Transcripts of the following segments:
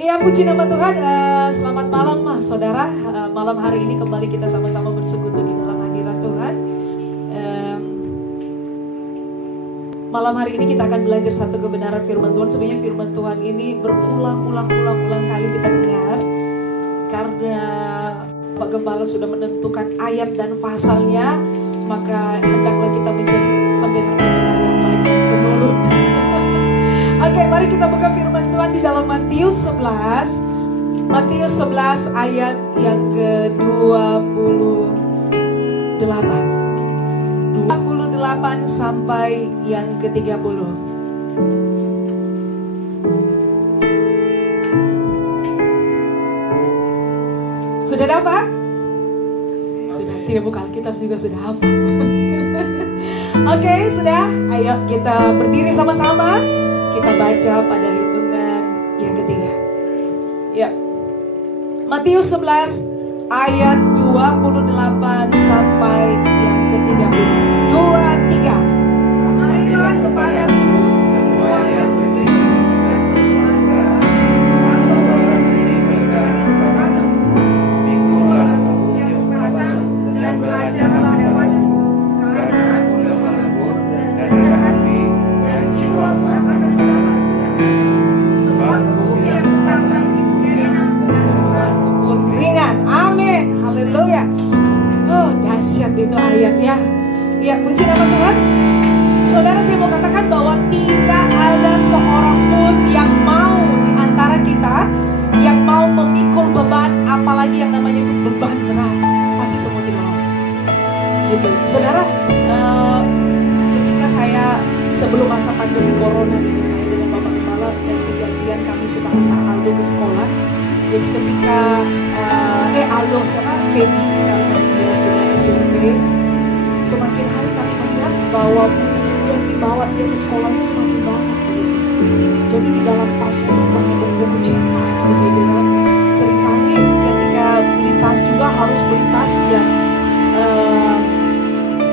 Ya, puji nama Tuhan. Selamat malam saudara. Malam hari ini kembali kita sama-sama bersekutu di dalam hadirat Tuhan. Malam hari ini kita akan belajar satu kebenaran firman Tuhan. Sebenarnya firman Tuhan ini berulang kali kita dengar, karena Pak Gembala sudah menentukan ayat dan pasalnya, maka hendaklah kita menjadi pendengar-pendengar yang baik dan penurut. Oke, mari kita buka firman Tuhan di dalam Matius 11. Matius 11 ayat yang ke-28. 28 sampai yang ke-30. Sudah dapat? Sudah, tidak buka Alkitab juga sudah hafal. Oke, sudah. Ayo kita berdiri sama-sama. Kita baca pada hitungan yang ketiga. Ya. Matius 11 ayat 28 sampai yang ke-30. 2, 3. Marilah kepadaku semua yang beriman dan bertobat, atau beri kebenaran kepadamu. Pikulah yang pasang dan belajarlah kepadamu, karena aku lemah lembut dan rendah hati, dan jiwamu akan mendapat ketenangan. Sebab buk yang kupasang itu enak dan bebanku pun ringan. Amin. Haleluya. Oh, dahsyat itu ayat ya. Ya, puji nama Tuhan. Saudara, saya mau katakan bahwa tidak ada seorang pun yang mau di antara kita yang mau memikul beban, apalagi yang namanya itu beban berat. Pasti semua tidak mau. Gitu. Saudara, ketika saya sebelum masa pandemi corona ini, saya dengan Bapak Gembala dan gantian kami suka antar Aldo ke sekolah. Jadi ketika Aldo siapa? Feby, karena dia sudah SMP. Semakin hari kami melihat bahwa buku yang dibawa dia ke sekolah itu semakin banyak begitu. Jadi di dalam tasnya itu banyak buku cetak begitu kan. Seringkali ketika beli tas juga harus beli tas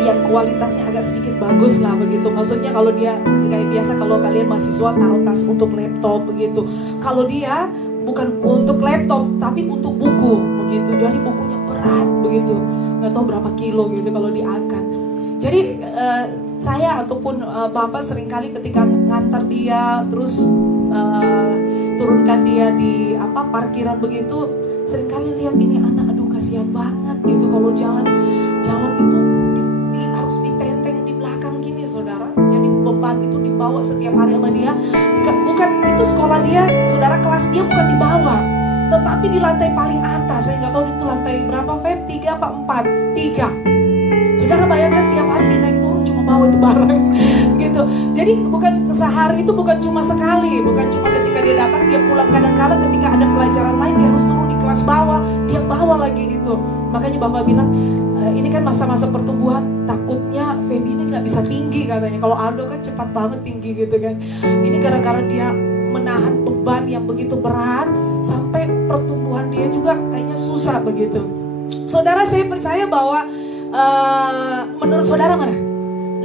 yang kualitasnya agak sedikit bagus lah begitu. Maksudnya kalau dia kayak biasa, kalau kalian mahasiswa taruh tas untuk laptop begitu. Kalau dia bukan untuk laptop tapi untuk buku begitu. Jadi bukunya berat begitu. Nggak tahu berapa kilo gitu kalau diangkat. Jadi saya ataupun Bapak seringkali ketika ngantar dia terus turunkan dia di parkiran begitu, seringkali lihat ini anak, aduh kasihan banget gitu kalau jalan itu harus ditenteng di belakang gini saudara. Jadi beban itu dibawa setiap hari sama dia. Bukan itu sekolah dia, saudara, kelas dia bukan di bawah, tetapi di lantai paling atas. Saya nggak tahu itu lantai berapa, Feb? 3 apa 4? 3. Saudara bayangkan tiap hari dia naik turun cuma bawa itu barang gitu. Jadi bukan sehari itu, bukan cuma sekali, bukan cuma ketika dia datang dia pulang. Kadang-kala ketika ada pelajaran lain dia harus turun di kelas bawah, dia bawa lagi gitu. Makanya Bapak bilang ini kan masa-masa pertumbuhan, takutnya Feby ini nggak bisa tinggi katanya. Kalau Aldo kan cepat banget tinggi gitu kan. Ini gara-gara dia menahan beban yang begitu berat sampai pertumbuhan dia juga kayaknya susah begitu. Saudara, saya percaya bahwa menurut saudara mana?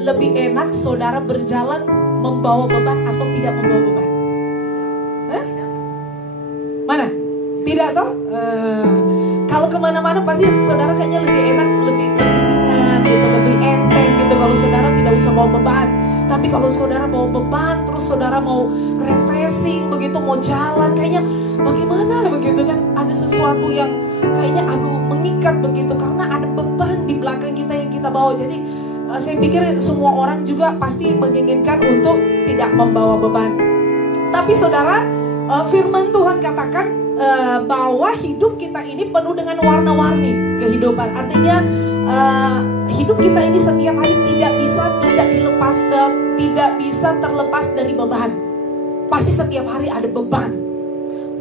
Lebih enak saudara berjalan membawa beban atau tidak membawa beban? Mana? Tidak toh? Kalau kemana-mana pasti saudara kayaknya lebih enak, lebih ringan gitu, lebih enteng gitu kalau saudara tidak usah bawa beban. Tapi kalau saudara bawa beban, terus saudara mau refreshing begitu, mau jalan, kayaknya bagaimana begitu kan? Ada sesuatu yang kayaknya mengikat begitu, karena ada beban di belakang kita yang kita bawa. Jadi saya pikir semua orang juga pasti menginginkan untuk tidak membawa beban. Tapi saudara, firman Tuhan katakan bahwa hidup kita ini penuh dengan warna-warni kehidupan. Artinya hidup kita ini setiap hari tidak bisa terlepas dari beban. Pasti setiap hari ada beban.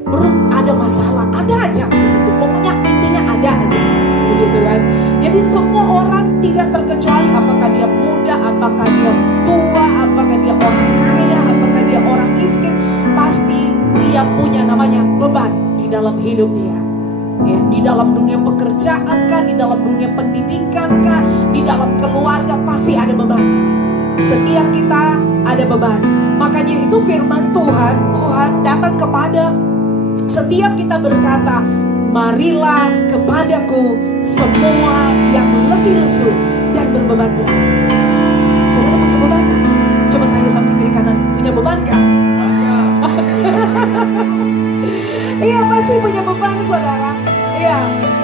Perut ada masalah, ada aja begitu. Pokoknya intinya ada aja begitu kan. Jadi semua orang tidak terkecuali, apakah dia muda, apakah dia tua, apakah dia orang kaya, apakah dia orang miskin, pasti dia punya namanya beban di dalam hidup dia. Ya, di dalam dunia pekerjaan kah, di dalam dunia pendidikan kah, di dalam keluarga pasti ada beban. Setiap kita ada beban. Makanya itu firman Tuhan datang kepada Setiap kita berkata, marilah kepadaku semua yang letih lesu dan berbeban berat. Saudara punya beban gak? Coba tanya samping kiri kanan, punya beban gak? Iya, pasti punya beban saudara. Iya.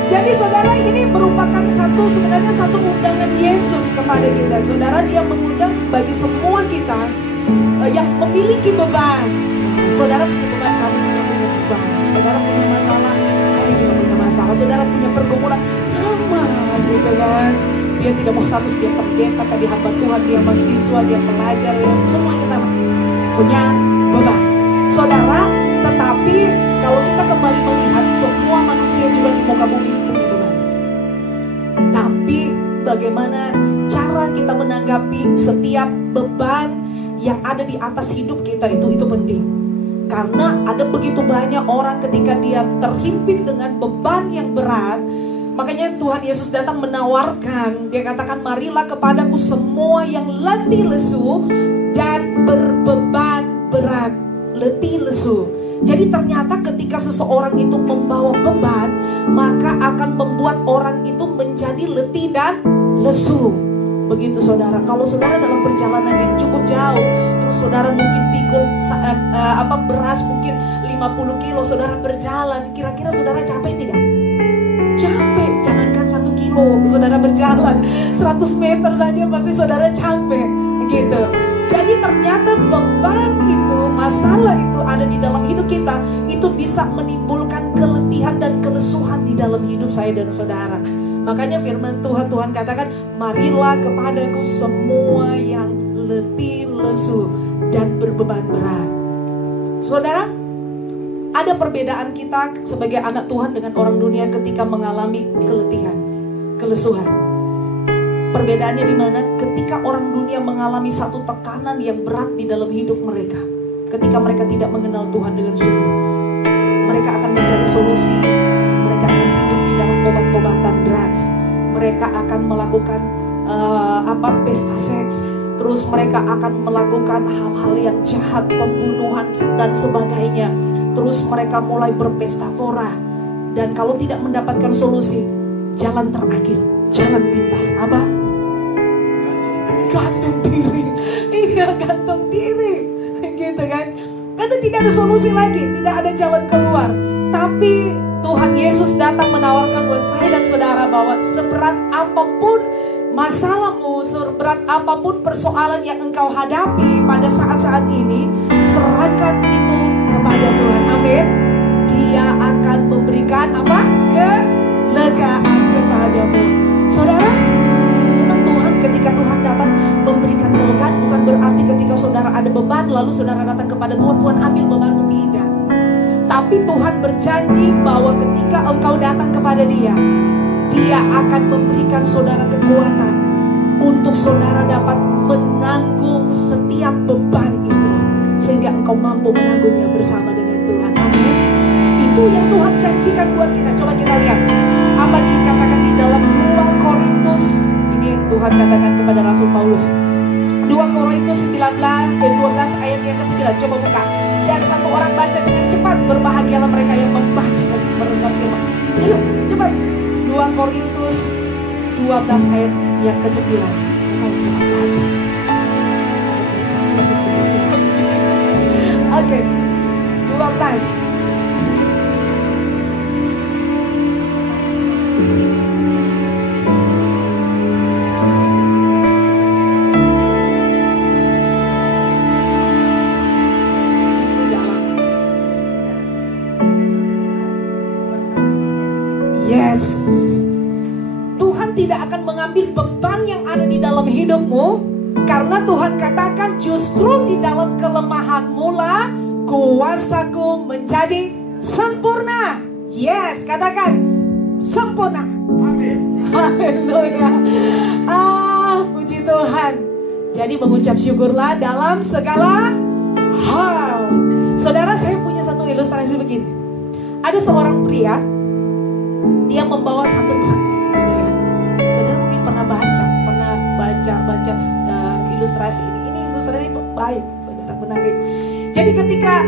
Jadi saudara, ini merupakan sebenarnya satu undangan Yesus kepada kita. Saudara, dia mengundang bagi semua kita yang memiliki beban. Saudara punya beban, kamu juga punya beban. Saudara punya masalah, kamu juga punya masalah. Saudara punya pergumulan, sama gitu kan. Dia tidak mau status dia pendeta, tadi hamba Tuhan, dia mahasiswa, dia pelajar, semuanya sama. Punya beban. Saudara, tetapi kalau kita kembali melihat, semua manusia juga di muka bumi ini punya beban. Tapi bagaimana cara kita menanggapi setiap beban yang ada di atas hidup kita itu penting. Karena ada begitu banyak orang ketika dia terhimpit dengan beban yang berat. Makanya Tuhan Yesus datang menawarkan, dia katakan, marilah kepadaku semua yang letih lesu dan berbeban berat. Letih lesu. Jadi ternyata ketika seseorang itu membawa beban, maka akan membuat orang itu menjadi letih dan lesu. Begitu saudara. Kalau saudara dalam perjalanan yang cukup jauh, terus saudara mungkin pikul beras mungkin 50 kilo, saudara berjalan, kira-kira saudara capek tidak? Capek. Jangankan 1 kilo, saudara berjalan 100 meter saja pasti saudara capek. Gitu. Jadi ternyata beban itu, masalah itu ada di dalam hidup kita, itu bisa menimbulkan keletihan dan kelesuhan di dalam hidup saya dan saudara. Makanya firman Tuhan katakan, marilah kepadaku semua yang letih lesu dan berbeban berat. Saudara, ada perbedaan kita sebagai anak Tuhan dengan orang dunia ketika mengalami keletihan, kelesuhan. Perbedaannya di mana? Ketika orang dunia mengalami satu tekanan yang berat di dalam hidup mereka, ketika mereka tidak mengenal Tuhan dengan sungguh, mereka akan mencari solusi. Mereka akan hidup di dalam obat-obatan drugs. Mereka akan melakukan pesta seks. Terus mereka akan melakukan hal-hal yang jahat, pembunuhan dan sebagainya. Terus mereka mulai berpesta fora. Dan kalau tidak mendapatkan solusi, jalan terakhir, jalan pintas apa? Gantung diri. Iya, gantung diri. Gitu kan. Karena tidak ada solusi lagi, tidak ada jalan keluar. Tapi Tuhan Yesus datang menawarkan buat saya dan saudara bahwa seberat apapun masalahmu, seberat apapun persoalan yang engkau hadapi pada saat-saat ini, serahkan itu kepada Tuhan. Amin. Dia akan memberikan apa? Kelegaan kepadamu. Saudara, memang Tuhan, ketika Tuhan datang memberikan kelegaan, bukan berarti ketika saudara ada beban lalu saudara datang kepada Tuhan, Tuhan ambil bebanmu, tidak. Tapi Tuhan berjanji bahwa ketika engkau datang kepada Dia, Dia akan memberikan saudara kekuatan untuk saudara dapat menanggung setiap beban itu, sehingga engkau mampu menanggungnya bersama dengan Tuhan. Amin. Itu yang Tuhan janjikan buat kita. Coba kita lihat apa dikatakan di dalam 2 Korintus. Ini Tuhan katakan kepada Rasul Paulus. 2 Korintus 12 ayat yang ke-9. Coba buka. Dan satu orang baca dengan cepat. Berbahagialah mereka yang membaca dan merenung firman. Ayo cepat. 2 Korintus 12 ayat yang ke-9. Supaya cepat baca. Oke, 12. Yes, Tuhan tidak akan mengambil beban yang ada di dalam hidupmu, karena Tuhan katakan justru di dalam kelemahanmu lah kuasaku menjadi sempurna. Yes, katakan sempurna. Amin. Haleluya. Puji Tuhan. Jadi mengucap syukurlah dalam segala hal. Saudara, saya punya satu ilustrasi begini. Ada seorang pria, dia membawa satu truk, gitu ya. Saudara mungkin pernah baca ilustrasi ini. Ini ilustrasi baik, saudara, menarik. Jadi ketika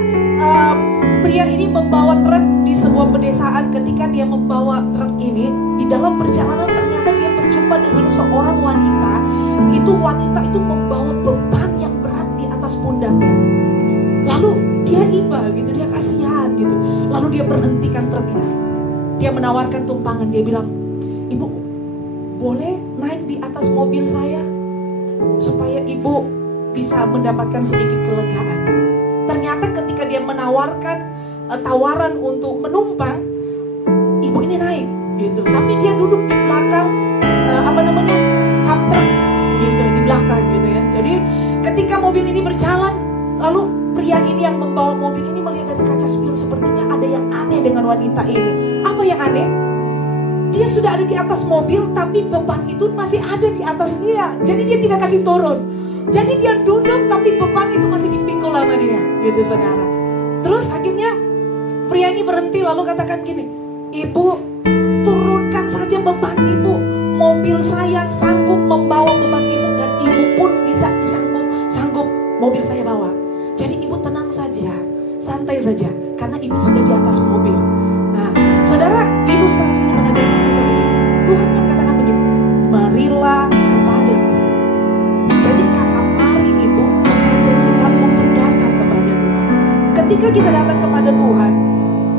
pria ini membawa truk di sebuah pedesaan, ketika dia membawa truk ini, di dalam perjalanan ternyata dia berjumpa dengan seorang wanita. Wanita itu membawa beban yang berat di atas pundaknya. Lalu dia iba gitu, dia kasihan gitu. Lalu dia berhentikan truknya. Dia menawarkan tumpangan, dia bilang, "Ibu, boleh naik di atas mobil saya supaya ibu bisa mendapatkan sedikit kelegaan." Ternyata ketika dia menawarkan tawaran untuk menumpang, ibu ini naik gitu. Tapi dia duduk di belakang kap truk gitu, di belakang gitu ya. Jadi ketika mobil ini berjalan, lalu pria ini yang membawa mobil ini melihat dari kaca spion, sepertinya ada yang aneh dengan wanita ini. Apa yang aneh? Dia sudah ada di atas mobil, tapi beban itu masih ada di atas dia. Jadi dia tidak kasih turun. Jadi dia duduk, tapi beban itu masih dipikul sama dia, gitu saudara. Terus akhirnya pria ini berhenti lalu katakan gini, "Ibu, turunkan saja beban ibu. Mobil saya sanggup membawa beban ibu dan ibu pun bisa sanggup mobil saya bawa. Jadi ibu tenang saja, santai saja, karena ibu sudah di atas mobil." Nah, saudara, ilustrasi ini mengajarkan kita begini. Tuhan yang katakan begini, "Marilah kepadaku." Jadi kata mari itu mengajak kita untuk datang kepada Tuhan. Ketika kita datang kepada Tuhan,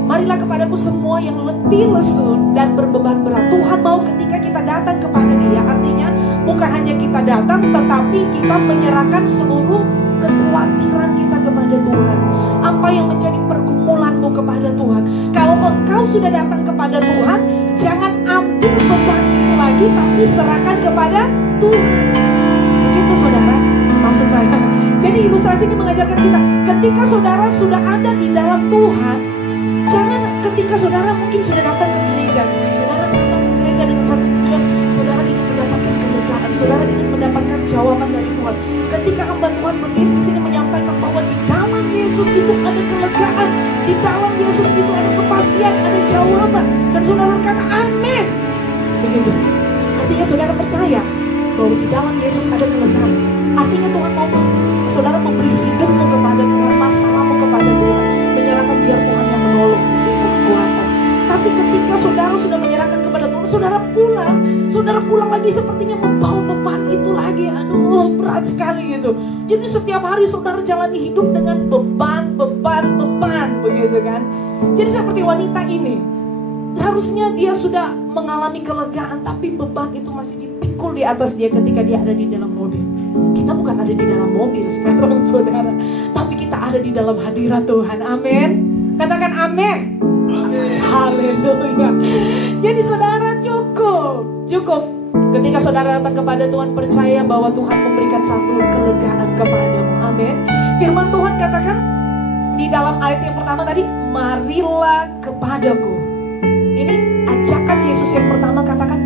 marilah kepadaku semua yang letih lesu dan berbeban berat. Tuhan mau ketika kita datang kepada Dia, artinya bukan hanya kita datang, tetapi kita menyerahkan seluruh kekhawatiran kita kepada Tuhan. Apa yang menjadi pergumulanmu kepada Tuhan. Kalau engkau sudah datang kepada Tuhan, jangan ambil beban itu lagi, tapi serahkan kepada Tuhan. Begitu saudara, maksud saya. Jadi ilustrasi ini mengajarkan kita, ketika saudara sudah ada di dalam Tuhan, jangan ketika saudara mungkin sudah datang ke gereja, saudara datang ke gereja dengan satu tujuan, saudara ingin mendapatkan kelegaan, saudara ingin mendapatkan jawaban dari Tuhan. Ketika hamba Tuhan berdiri di sini menyampaikan bahwa di dalam Yesus itu ada kelegaan, di dalam Yesus itu ada kepastian, ada jawaban, dan saudara berkata amin. Begitu. Artinya saudara percaya bahwa di dalam Yesus ada kelegaan. Artinya Tuhan mau saudara memberi hidupmu kepada Tuhan, masalahmu kepada Tuhan, menyerahkan biar Tuhan yang menolong, memberi kekuatan. Tapi ketika saudara sudah menyerahkan kepada Tuhan, saudara pulang lagi sepertinya membawa beban itu lagi. Aduh, berat sekali gitu. Jadi setiap hari saudara jalani hidup dengan beban, begitu kan. Jadi seperti wanita ini, harusnya dia sudah mengalami kelegaan, tapi beban itu masih dipikul di atas dia ketika dia ada di dalam mobil. Kita bukan ada di dalam mobil sekarang saudara, tapi kita ada di dalam hadirat Tuhan. Amin. Katakan amin. Haleluya. Jadi saudara cukup ketika saudara datang kepada Tuhan, percaya bahwa Tuhan memberikan satu kelegaan kepadamu. Amin. Firman Tuhan katakan di dalam ayat yang pertama tadi, marilah kepadaku. Ini ajakan Yesus yang pertama, katakan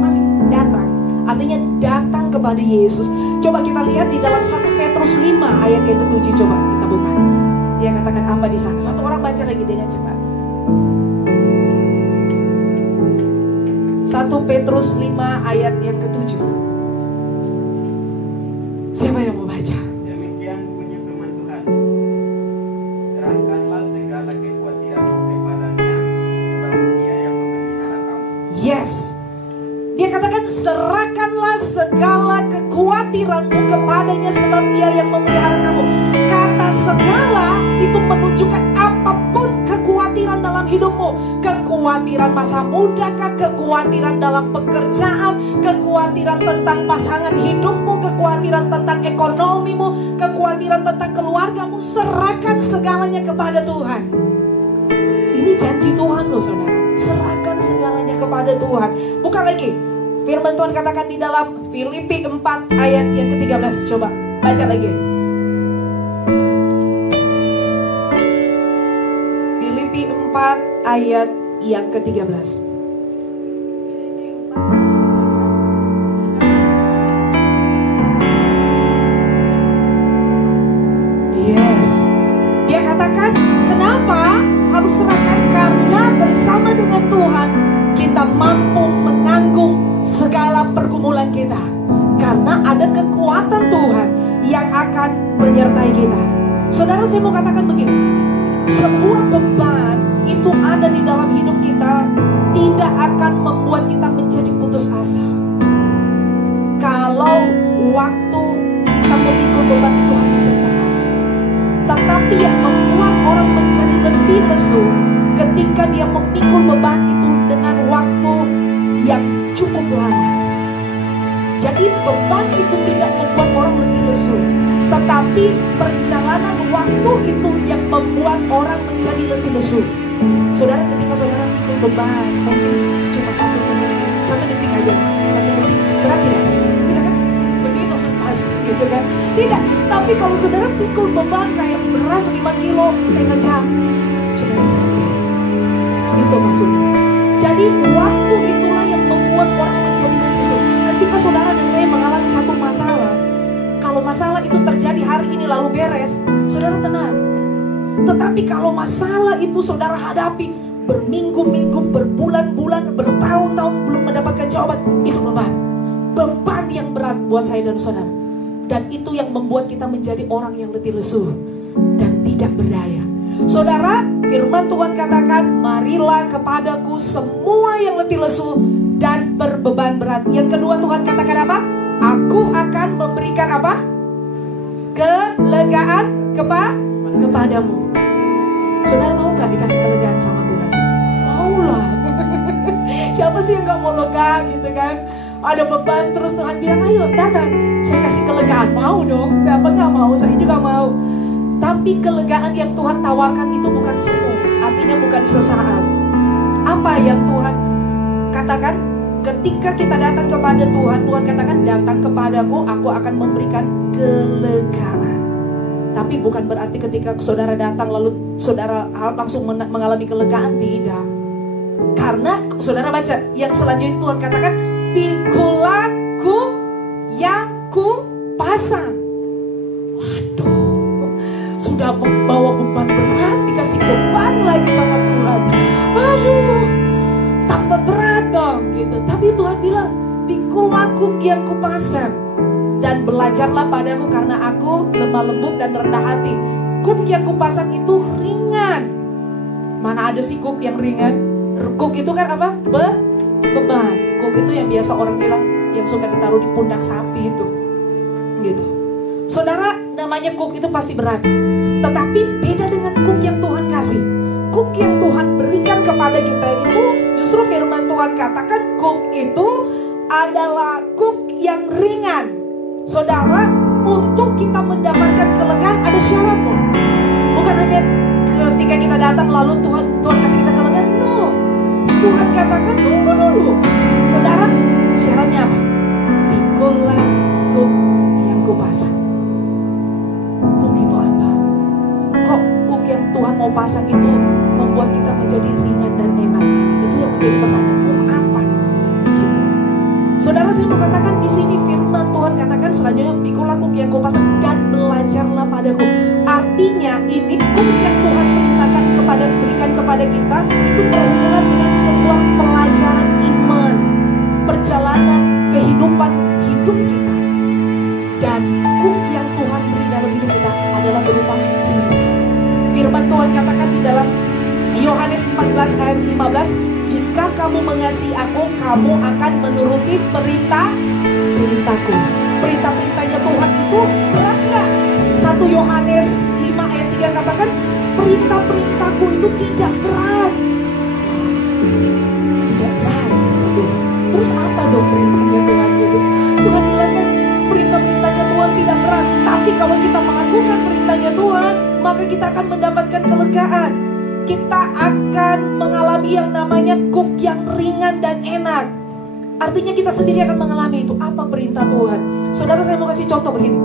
mari datang. Artinya datang kepada Yesus. Coba kita lihat di dalam 1 Petrus 5 ayat yang ke-7. Coba kita buka. Dia katakan apa di sana? Satu orang baca lagi dengan cepat. 1 Petrus 5 ayat yang ke-7. Siapa yang mau baca? Demikian bunyi firman Tuhan. Serahkanlah segala kekhawatiranmu kepadanya, sebab Dia yang memelihara kamu. Yes. Dia katakan serahkanlah segala kekhawatiranmu kepadanya, sebab Dia yang memelihara kamu. Kata segala itu menunjukkan apapun kekhawatiran dalam hidupmu. Kekhawatiran masa muda kah, kekhawatiran dalam pekerjaan, kekhawatiran tentang pasangan hidupmu, kekhawatiran tentang ekonomimu, kekhawatiran tentang keluargamu. Serahkan segalanya kepada Tuhan. Ini janji Tuhan loh saudara. Serahkan segalanya kepada Tuhan. Bukan lagi. Firman Tuhan katakan di dalam Filipi 4 ayat yang ke-13. Coba baca lagi. Filipi 4 ayat yang ke-13. Yes. Dia katakan, kenapa harus serahkan? Karena bersama dengan Tuhan kita mampu menanggung segala pergumulan kita. Karena ada kekuatan Tuhan yang akan menyertai kita. Saudara, saya mau katakan begini. Sebuah beban itu ada di dalam hidup kita tidak akan membuat kita menjadi putus asa. Kalau waktu kita memikul beban itu hanya sesaat. Tetapi yang membuat orang menjadi letih lesu ketika dia memikul beban itu dengan waktu yang cukup lama. Jadi beban itu tidak membuat orang letih lesu, tetapi perjalanan waktu itu yang membuat orang menjadi letih lesu. Saudara, ketika saudara pikul beban mungkin cuma 1 menit, 1 detik aja, 1 detik, berat tidak? Tidak kan? Berarti langsung pas gitu kan? Tidak. Tapi kalau saudara pikul beban kayak beras 5 kilo setengah jam, saudara capek. Itu maksudnya. Jadi waktu itulah yang membuat orang menjadi letih lesu. Ketika saudara dan saya mengalami satu masalah, kalau masalah itu terjadi hari ini lalu beres, saudara tenang. Tetapi kalau masalah itu saudara hadapi berminggu-minggu, berbulan-bulan, bertahun-tahun belum mendapatkan jawaban, itu beban. Beban yang berat buat saya dan saudara. Dan itu yang membuat kita menjadi orang yang letih lesu dan tidak berdaya. Saudara, firman Tuhan katakan, marilah kepadaku semua yang letih lesu dan berbeban berat. Yang kedua Tuhan katakan apa? Aku akan memberikan apa? Kelegaan kepadamu. Saudara mau gak dikasih kelegaan sama Tuhan? Maulah. Siapa sih yang gak mau lega gitu kan? Ada beban terus Tuhan bilang, ayo datang, saya kasih kelegaan. Mau dong, siapa gak mau? Saya juga mau. Tapi kelegaan yang Tuhan tawarkan itu bukan semu, artinya bukan sesaat. Apa yang Tuhan katakan? Ketika kita datang kepada Tuhan, Tuhan katakan, datang kepadaku, aku akan memberikan kelegaan. Tapi bukan berarti ketika saudara datang lalu saudara langsung mengalami kelegaan, tidak. Karena saudara baca yang selanjutnya Tuhan katakan, pikulah kuk yang ku pasang. Waduh, sudah membawa beban berat, dikasih beban lagi sama Tuhan. Aduh, tambah berat dong gitu. Tapi Tuhan bilang, pikulah kuk yang ku pasang dan belajarlah padaku karena aku lemah lembut dan rendah hati. Kuk yang kupasang itu ringan. Mana ada sih kuk yang ringan? Kuk itu kan apa? Beban. Kuk itu yang biasa orang bilang yang suka ditaruh di pundak sapi itu. Gitu. Saudara, namanya kuk itu pasti berat. Tetapi beda dengan kuk yang Tuhan kasih. Kuk yang Tuhan berikan kepada kita itu justru firman Tuhan katakan kuk itu adalah kuk yang ringan. Saudara, untuk kita mendapatkan kelegaan ada syarat loh. Bukan hanya ketika kita datang lalu Tuhan kasih kita kelegaan. No. Tuhan katakan tunggu dulu. Saudara, syaratnya apa? Pikulah kuk yang kupasang. Kuk itu apa? Kok kuk yang Tuhan mau pasang itu membuat kita menjadi ringan dan enak? Itu yang menjadi pertanyaan, kuk apa? Gitu. Saudara, saya mau katakan di sini firman Tuhan katakan selanjutnya, pikulah kuk yang kupasang dan belajarlah padaku. Artinya ini kuk yang Tuhan berikan kepada kita itu berhubungan dengan sebuah pelajaran iman, perjalanan kehidupan hidup kita. Dan kuk yang Tuhan beri dalam hidup kita adalah berupa perintah. Firman Tuhan katakan di dalam Yohanes 14 ayat 15, jika kamu mengasihi aku, kamu akan menuruti perintah-perintahku. Perintah-perintahnya Tuhan itu berat gak? 1 Yohanes 5 ayat 3 katakan, perintah-perintahku itu tidak berat. Tidak berat, kata Tuhan. Terus apa dong perintahnya Tuhan gitu? Tuhan bilang kan perintah-perintahnya Tuhan tidak berat. Tapi kalau kita mengakukan perintahnya Tuhan, maka kita akan mendapatkan kelegaan. Kita akan mengalami yang namanya kuk yang ringan dan enak. Artinya kita sendiri akan mengalami itu. Apa perintah Tuhan? Saudara, saya mau kasih contoh begini.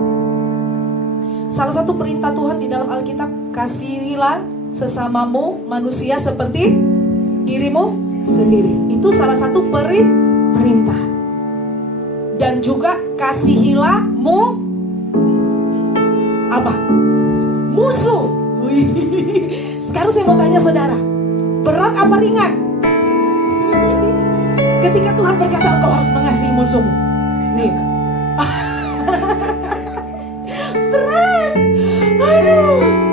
Salah satu perintah Tuhan di dalam Alkitab, kasihilah sesamamu manusia seperti dirimu sendiri. Itu salah satu perintah. Dan juga kasihilah apa? Musuh. Sekarang saya mau tanya saudara, berat apa ringan? Ketika Tuhan berkata engkau harus mengasihi musuhmu. Nih. Berat. Aduh.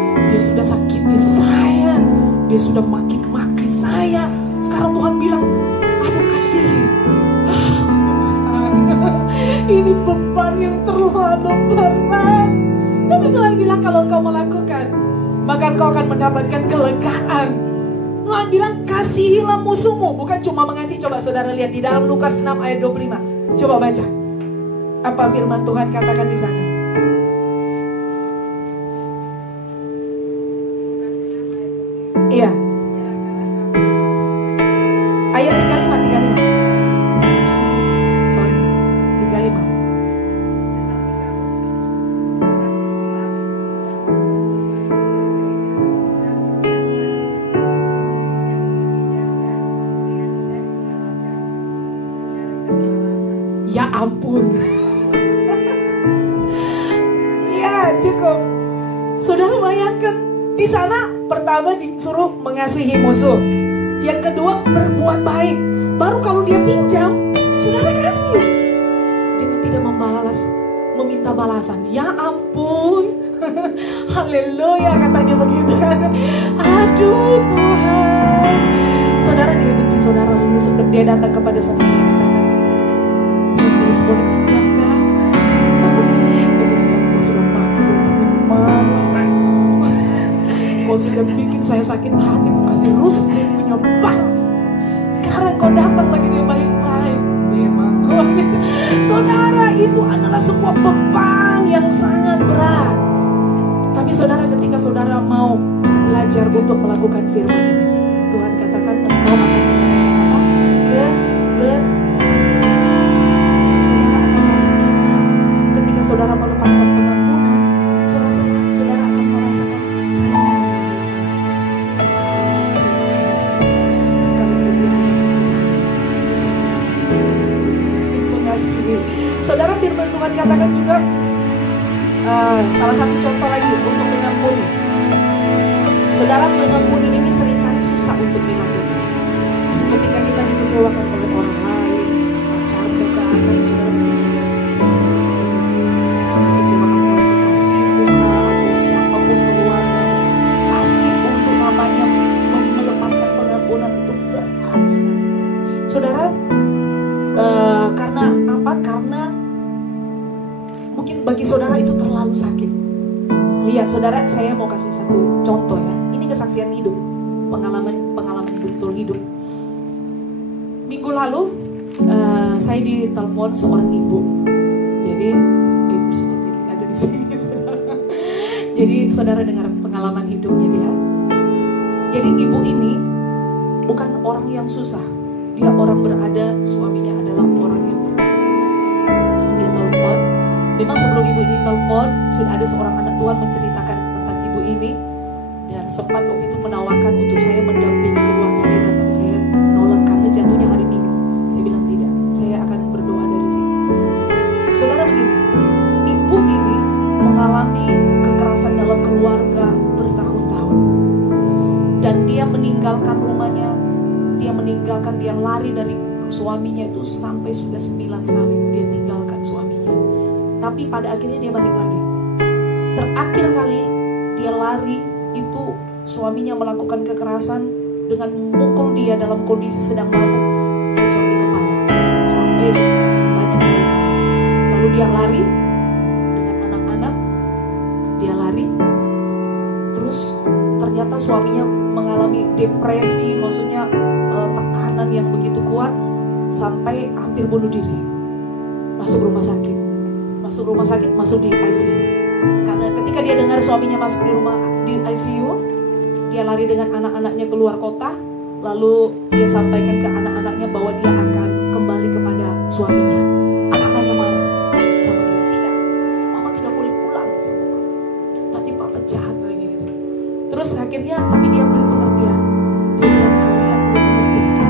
Dia sudah maki-maki saya. Sekarang Tuhan bilang, ada kasih. Ini beban yang terlalu berat. Tapi Tuhan bilang kalau engkau melakukan, maka engkau akan mendapatkan kelegaan. Tuhan bilang kasihilah musuhmu. Bukan cuma mengasihi. Coba saudara lihat di dalam Lukas 6 ayat 25. Coba baca. Apa firman Tuhan katakan di sana? Iya. Ayat 35. Sorry, 35. Ya ampun. Ya cukup. Saudara bayangkan, di sana pertama disuruh mengasihi musuh. Yang kedua berbuat baik. Baru kalau dia pinjam, saudara kasih dengan tidak membalas, meminta balasan. Ya ampun. Haleluya katanya begitu. Aduh Tuhan. Saudara dia benci saudara, lalu dia datang kepada saudara yang katakan, "Please boleh pinjam kah?" Dia bilang, "Kau sudah mati, saya tidak mau. Kau sudah bikin saya sakit hati, kau kasih rusak punya bank. Sekarang kau datang lagi dia baik-baik." Memang saudara, itu adalah sebuah beban yang sangat berat. Tapi saudara, ketika saudara mau belajar untuk melakukan firman ini, Tuhan katakan engkau akan mendapatkan apa? Saudara akan merasa enak. Ketika saudara melepaskan pengampunan, saudara akan merasakan sekalipun dia menyakiti saya mengasihi. Saudara, firman Tuhan katakan juga salah satu contoh lagi untuk mengampuni. Saudara, mengampuni ini seringkali susah untuk dilakukan. Ketika kita dikecewakan oleh orang lain, pacar, anak, saudara bisa dikecewakan oleh kekasihmu atau siapapun keluarga, pasti untuk namanya melepaskan pengampunan itu berat sekali. Saudara, karena apa? Karena mungkin bagi saudara itu terlalu sakit. Iya, saudara, saya mau kasih satu contoh ya. Ini kesaksian hidup, pengalaman betul hidup. Minggu lalu saya ditelepon seorang ibu. Jadi ibu seperti ini ada di sini, saudara. Jadi saudara dengar pengalaman hidupnya dia. Jadi ibu ini bukan orang yang susah. Dia orang berada, suaminya adalah orang yang berada. Dia telepon. Memang sebelum ibu ini telepon, sudah ada seorang anak Tuhan menceritakan tentang ibu ini. Dan sempat waktu itu menawarkan untuk saya mendampingi keluar daerah, tapi saya nolak karena jatuhnya hari Minggu. Saya bilang tidak, saya akan berdoa dari sini. Saudara, begini, ibu ini mengalami kekerasan dalam keluarga bertahun-tahun. Dan dia meninggalkan rumahnya, dia lari dari suaminya itu sampai sudah 9 kali dia tinggalkan suaminya. Tapi pada akhirnya dia balik lagi. Terakhir kali dia lari itu suaminya melakukan kekerasan dengan memukul dia dalam kondisi sedang mabuk, bocor di kepala sampai banyak kali. Lalu dia lari dengan anak-anak, dia lari terus ternyata suaminya mengalami depresi, maksudnya tekanan yang begitu kuat sampai hampir bunuh diri. Masuk rumah sakit, masuk di ICU. Karena ketika dia dengar suaminya masuk di ICU, dia lari dengan anak-anaknya keluar kota. Lalu dia sampaikan ke anak-anaknya bahwa dia akan kembali kepada suaminya. Anak-anaknya marah sama dia. Tidak, mama tidak boleh pulang sama papa. Nanti papa jahat lagi gitu. Terus akhirnya, tapi dia beri pengertian. Dia bilang, kalian belum mengerti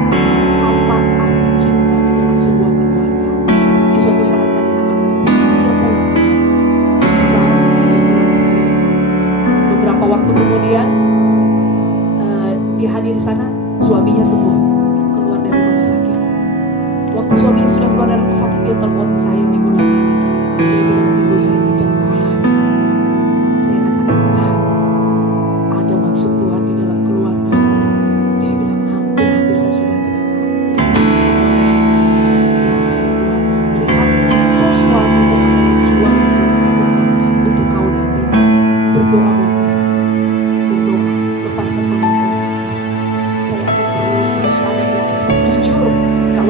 apa arti cinta di dalam sebuah keluarga. Nanti suatu saat kalian akan mengerti. Dia pulang. Dia pulang sendiri. Beberapa waktu kemudian dia hadir di sana, suaminya sembuh, keluar dari rumah sakit. Waktu suaminya sudah keluar dari rumah sakit, dia telepon saya minggu lalu. Dia bilang, ibu saya tidak tahan. Saya katakan tahan. Ada maksud Tuhan di dalam keluarga.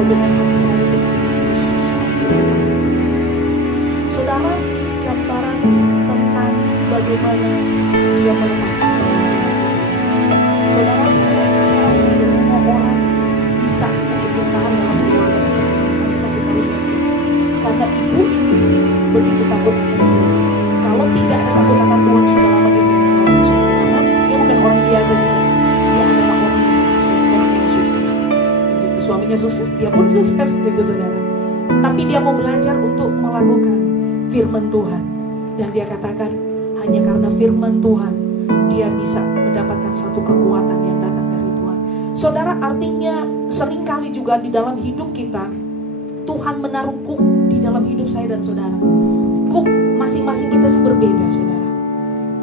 dengan hati saya sendiri, saya susah melepaskan. Saudara, ini gambaran tentang bagaimana dia melepaskan. Saudara, saya rasa tidak semua orang bisa untuk bertahan dalam keluarga seperti ini. Hanya kasih karunia Tuhan. Karena ibu ini begitu takut akan Tuhan. Kalau tidak ada takut akan Tuhan, sudah lama dia meninggal. Karena dia bukan orang biasa juga. Dia adalah orang yang berhasil, orang yang sukses. Begitu suaminya sukses, dia pun sukses, gitu saudara. Tapi dia mau belajar untuk melakukan firman Tuhan. Dan dia katakan, hanya karena firman Tuhan, dia bisa mendapatkan satu kekuatan yang datang dari Tuhan. Saudara, artinya seringkali juga di dalam hidup kita, Tuhan menaruh kuk di dalam hidup saya dan saudara. Kuk masing-masing kita itu berbeda, saudara.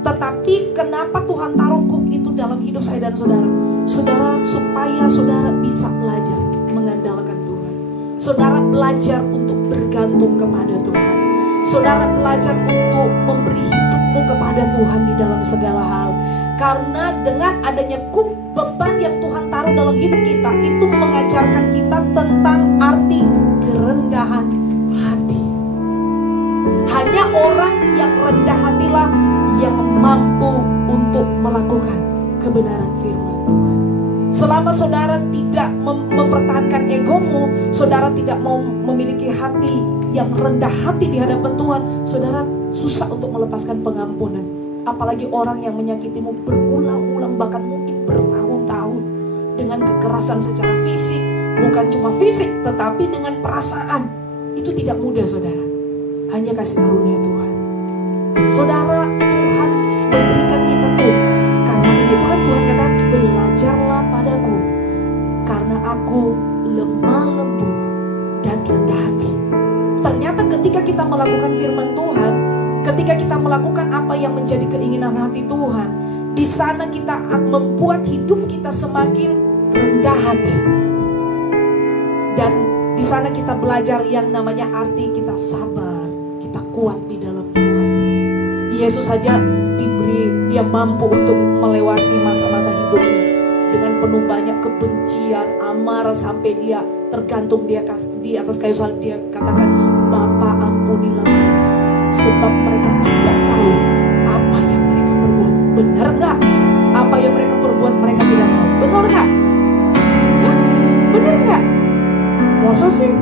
Tetapi kenapa Tuhan taruh kuk itu dalam hidup saya dan saudara? Saudara, supaya saudara bisa belajar mengandalkan Tuhan. Saudara belajar untuk bergantung kepada Tuhan. Saudara belajar untuk memberi hidupmu kepada Tuhan di dalam segala hal. Karena dengan adanya kuk, beban yang Tuhan taruh dalam hidup kita, itu mengajarkan kita tentang arti kerendahan hati. Hanya orang yang rendah hatilah yang mampu untuk melakukan kebenaran firman Tuhan. Selama saudara tidak mempertahankan egomu, saudara tidak mau memiliki hati yang rendah hati di hadapan Tuhan, saudara susah untuk melepaskan pengampunan. Apalagi orang yang menyakitimu berulang-ulang, bahkan mungkin bertahun-tahun, dengan kekerasan secara fisik. Bukan cuma fisik, tetapi dengan perasaan. Itu tidak mudah, saudara. Hanya kasih karunia Tuhan. Saudara, Tuhan memberikan kita tuh. Karena itu kan Tuhan kata, belajarlah padaku, karena aku lemah lembut dan rendah hati. Ternyata ketika kita melakukan firman Tuhan, ketika kita melakukan apa yang menjadi keinginan hati Tuhan, di sana kita membuat hidup kita semakin rendah hati. Dan di sana kita belajar yang namanya arti kita sabar, kita kuat di dalam Tuhan. Yesus saja dia mampu untuk melewati masa-masa hidupnya dengan penuh banyak kebencian, amarah, sampai dia tergantung di atas kayu salib. Dia katakan, Bapa ampunilah mereka, sebab mereka tidak tahu apa yang mereka perbuat. Benar gak? Apa yang mereka perbuat mereka tidak tahu. Benar gak? Hah? Benar gak? Masa sih?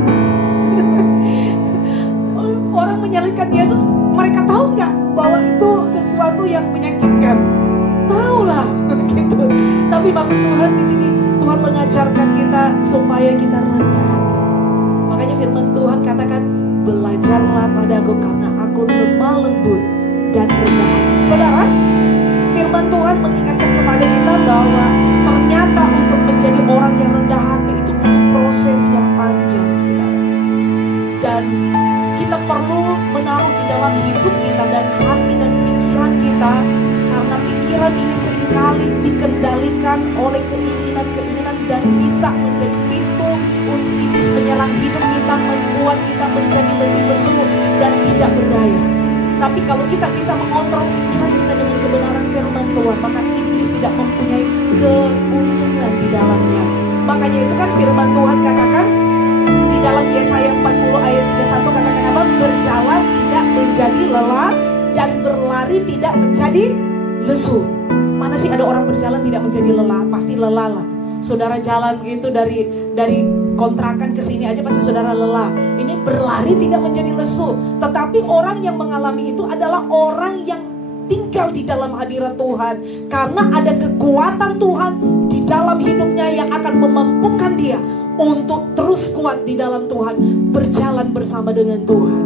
Orang menyalahkan Yesus, mereka tahu gak bahwa itu sesuatu yang menyakitkan? Tahu lah, gitu. Tapi maksud Tuhan di sini, Tuhan mengajarkan kita supaya kita rendah hati. Makanya firman Tuhan katakan, belajarlah padaku karena aku lemah lembut dan rendah hati. Saudara, firman Tuhan mengingatkan kepada kita bahwa ternyata untuk menjadi orang yang rendah hati itu butuh proses yang panjang, saudara. Dan kita perlu menaruh di dalam hidup kita dan hati dan pikiran kita, karena pikiran ini seringkali dikendalikan oleh keinginan-keinginan dan bisa menjadi pintu untuk iblis menyerang hidup kita, membuat kita menjadi lebih lesu dan tidak berdaya. Tapi kalau kita bisa mengontrol pikiran kita dengan kebenaran firman Tuhan, maka iblis tidak mempunyai keuntungan di dalamnya. Makanya itu kan firman Tuhan katakan di dalam Yesaya 40 ayat 31, katakan apa? Berjalan tidak menjadi lelah dan berlari tidak menjadi lesu. Mana sih ada orang berjalan tidak menjadi lelah? Pasti lelah lah. Saudara jalan begitu dari kontrakan ke sini aja pasti saudara lelah. Ini berlari tidak menjadi lesu. Tetapi orang yang mengalami itu adalah orang yang tinggal di dalam hadirat Tuhan, karena ada kekuatan Tuhan di dalam hidupnya yang akan memampukan dia untuk terus kuat di dalam Tuhan, berjalan bersama dengan Tuhan.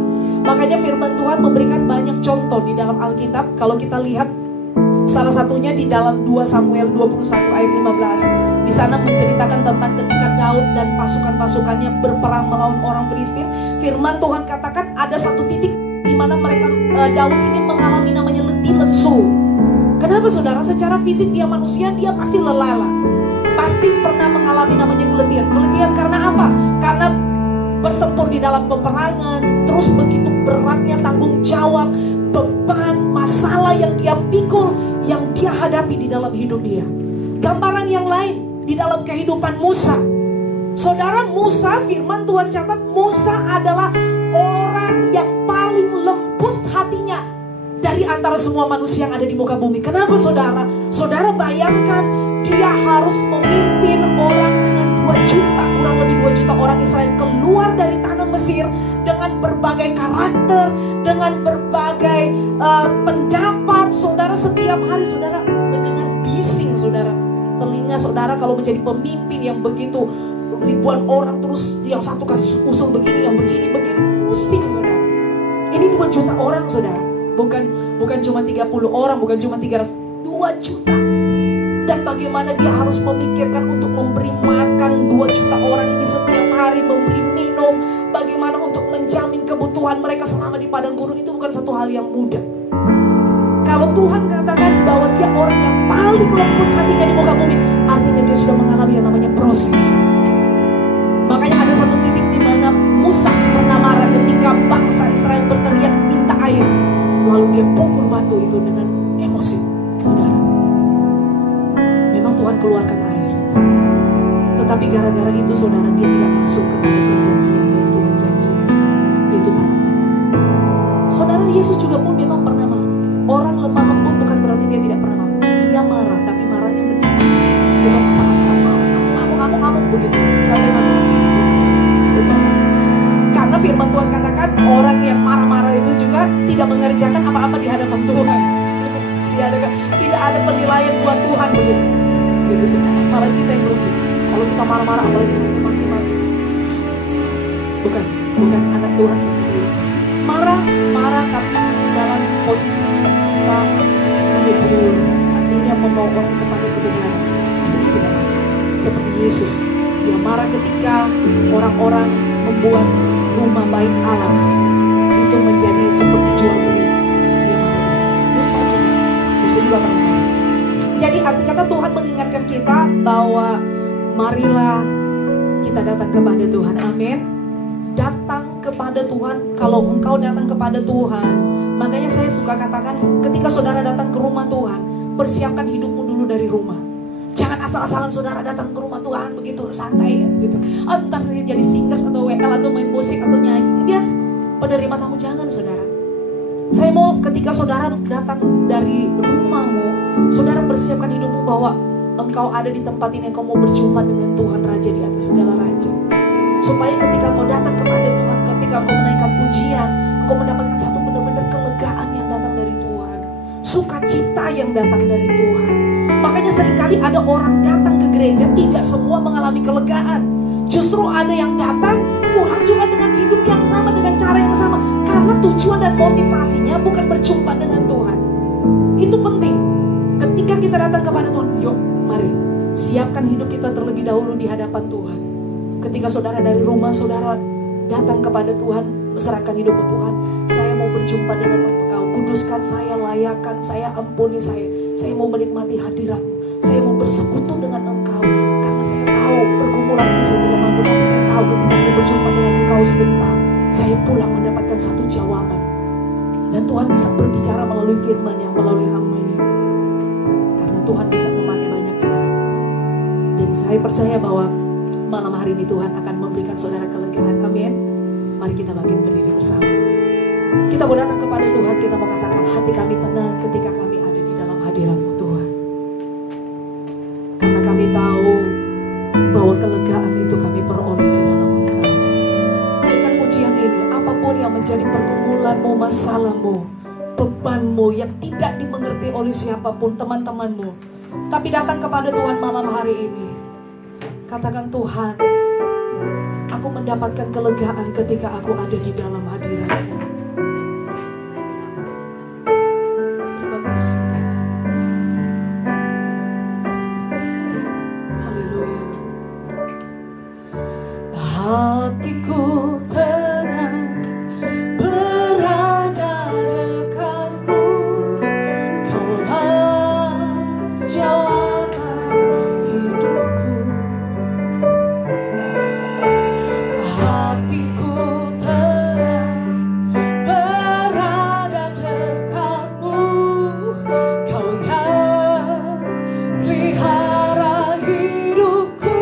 Makanya firman Tuhan memberikan banyak contoh di dalam Alkitab. Kalau kita lihat salah satunya di dalam 2 Samuel 21 ayat 15. Di sana menceritakan tentang ketika Daud dan pasukan-pasukannya berperang melawan orang Filistin. Firman Tuhan katakan ada satu titik di mana Daud ini mengalami namanya letih lesu. Kenapa saudara? Secara fisik dia manusia, dia pasti lelah lah. Pasti pernah mengalami namanya keletihan. Keletihan karena apa? Karena bertempur di dalam peperangan, terus begitu beratnya tanggung jawab, beban, masalah yang dia pikul, yang dia hadapi di dalam hidup dia. Gambaran yang lain di dalam kehidupan Musa. Saudara, Musa, firman Tuhan catat, Musa adalah orang yang paling lembut hatinya dari antara semua manusia yang ada di muka bumi. Kenapa saudara? Saudara bayangkan, dia harus memimpin orang dengan 2 juta, kurang lebih 2 juta orang Israel keluar dari tanah Mesir dengan berbagai karakter, dengan berbagai pendapat. Saudara, setiap hari saudara mendengar bising, saudara. Telinga saudara kalau menjadi pemimpin yang begitu ribuan orang, terus yang satu kasus usul begini, yang begini, pusing saudara. Ini 2 juta orang saudara. Bukan cuma 30 orang, bukan cuma 300, 2 juta. Dan bagaimana dia harus memikirkan untuk memberi makan 2 juta orang ini setiap hari, memberi minum, bagaimana untuk menjamin kebutuhan mereka selama di padang gurun, itu bukan satu hal yang mudah. Kalau Tuhan katakan bahwa dia orang yang paling lembut hatinya di muka bumi, artinya dia sudah mengalami yang namanya proses. Makanya ada satu titik di mana Musa pernah marah ketika bangsa Israel berteriak minta air. Lalu dia pukul batu itu dengan emosi. Saudara, memang Tuhan keluarkan air itu. Tetapi gara-gara itu saudara, dia tidak masuk ke tanah perjanjian yang Tuhan janjikan, yaitu tanah Kanaan. Saudara, Yesus juga pun memang pernah marah. Orang lemah lembut bukan berarti dia tidak pernah marah. Dia marah, tapi marahnya benar. Bukan masalah-masalah marah, ngamuk begitu. Sampai mati begitu. Karena firman Tuhan katakan orang yang marah-marah itu juga tidak mengerjakan apa-apa di hadapan Tuhan. Tidak ada penilaian buat Tuhan begitu. Gitu sih. Malah kita yang rugi. Kalau kita marah-marah apalagi sampai mati-mati. Bukan anak Tuhan seperti itu. Marah tapi dalam posisi kita menegur, artinya membawa orang kepada kebenaran. Itu tidak marah. Seperti Yesus, dia marah ketika orang-orang membuat rumah bait Allah itu menjadi seperti jual beli. Dia marah. Musa juga pernah marah. Jadi arti kata Tuhan mengingatkan kita bahwa marilah kita datang kepada Tuhan. Amin. Datang kepada Tuhan. Kalau engkau datang kepada Tuhan, makanya saya suka katakan, ketika saudara datang ke rumah Tuhan, persiapkan hidupmu dulu dari rumah. Jangan asal-asalan saudara datang ke rumah Tuhan begitu santai gitu. Entah saya jadi singers atau WL atau main musik atau nyanyi, biasa. Penerima tamu, jangan saudara. Saya mau ketika saudara datang dari rumahmu, saudara persiapkan hidupmu bahwa engkau ada di tempat ini, engkau mau berjumpa dengan Tuhan Raja di atas segala raja. Supaya ketika kau datang kepada Tuhan, ketika kau menaikkan pujian, kau mendapatkan satu benar-benar kelegaan yang datang dari Tuhan, sukacita yang datang dari Tuhan. Makanya seringkali ada orang datang ke gereja, tidak semua mengalami kelegaan. Justru ada yang datang pulang juga dengan hidup yang sama, dengan cara yang sama, karena tujuan dan motivasinya bukan berjumpa dengan Tuhan. Itu penting. Ketika kita datang kepada Tuhan, yuk mari siapkan hidup kita terlebih dahulu di hadapan Tuhan. Ketika saudara dari rumah, saudara datang kepada Tuhan, serahkan hidupmu, Tuhan, saya mau berjumpa dengan Engkau, kuduskan saya, layakkan saya, ampuni saya mau menikmati hadirat-Mu, saya mau bersekutu dengan Engkau, karena saya tahu pergumulan ini saya tidak mampu, tapi saya tahu ketika saya berjumpa dengan Engkau sebentar, saya pulang mendapatkan satu jawaban. Dan Tuhan bisa berbicara melalui firman yang melalui hamba ini, karena Tuhan bisa memakai banyak cara. Dan saya percaya bahwa malam hari ini Tuhan akan memberikan saudara kelegaan. Amin. Mari kita bangkit berdiri bersama. Kita mau datang kepada Tuhan, kita mau katakan hati kami tenang ketika kami ada di dalam hadirat-Mu Tuhan. Karena kami tahu bahwa kelegaan itu kami peroleh di dalam Engkau. Dengan pujian ini, apapun yang menjadi pergumulanmu, masalahmu, bebanmu yang tidak dimengerti oleh siapapun, teman-temanmu, tapi datang kepada Tuhan malam hari ini. Katakan, Tuhan, aku mendapatkan kelegaan ketika aku ada di dalam hadirat-Mu. Terima kasih. Haleluya. Hatiku tenang berada dekat-Mu. Kaulah jawaban hidupku. Hatiku tenang berada dekat-Mu. Kau yang pelihara hidupku.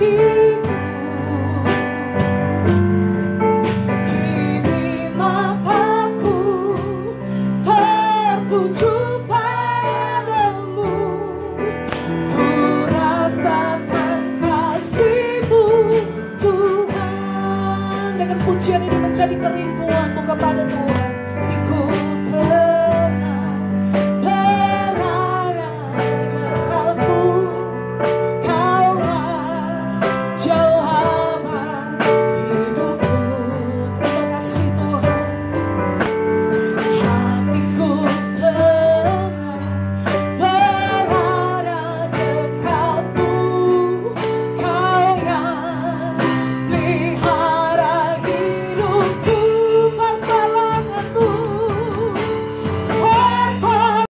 hatiku. Kini mataku tertuju padamu. Ku rasakan kasih-Mu Tuhan. Dengan pujian ini menjadi kerinduan